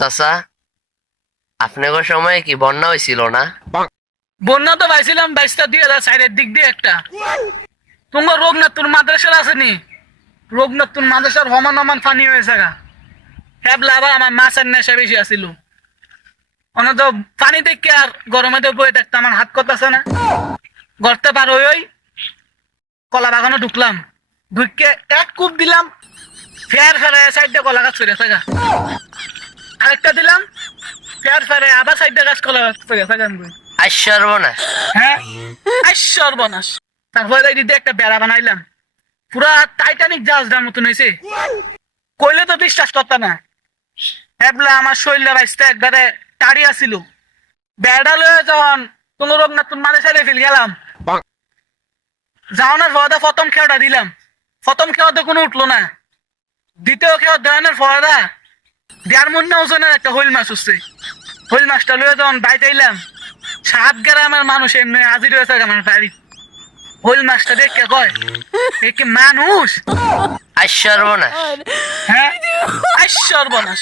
চাচা, আপনাদের সময় কি বন্যা হয়েছিল না? বন্যা তো পাইছিলাম 22/2004 দিক দিয়ে একটা। তোমার রঘুনাথপুর মাদ্রাসার আসেনি? রঘুনাথপুর মাদ্রাসার সমান সমান পানি হয়েছে গা। হ্যাবলা আবার আমার মাছের নেশা বেশি আছিল। অন্য তো পানি থেকে আর গরমে তো বয়ে থাকতো, আমার হাত কত আছে না। গর্তে পার ওই কলা বাগানে ঢুকলাম, ঢুকে এক কূপ দিলাম, ফের ফেরে সাইডে কলা গাছ ফিরে থাকা। আরেকটা দিলাম, ফের ফেরে আবার সাইডে গাছ কলা গাছ ফিরে থাকা। সর্বনাশ। হ্যাঁ, সর্বনাশ। তারপরে এই দিকে একটা বেড়া বানাইলাম, পুরা টাইটানিক জাহাজটার মতন হয়েছে। কইলে তো বিশ্বাস করত না। এবলা আমার শরীরে বাইসতে একবারে টাড়ি আসিল। বেড়া লয়ে যখন কোনো রঘুনাথপুর মাদ্রাসায় ফেল গেলাম, যাওয়ানোর পরে প্রথম খেয়াটা দিলাম। প্রথম খেয়া তো কোনো উঠলো না। দ্বিতীয় খেয়া দেওয়ানোর পরে দেড় মন ওজনের একটা হইল মাছ উঠছে। হইল মাছটা লয়ে যখন বাইতে এলাম, 7 গ্রামের মানুষ এমনি হাজির হয়েছে আমার বাড়ি। হইল মাছটা দেখে কয়, এ কি মানুষ? সর্বনাশ। হ্যাঁ, সর্বনাশ।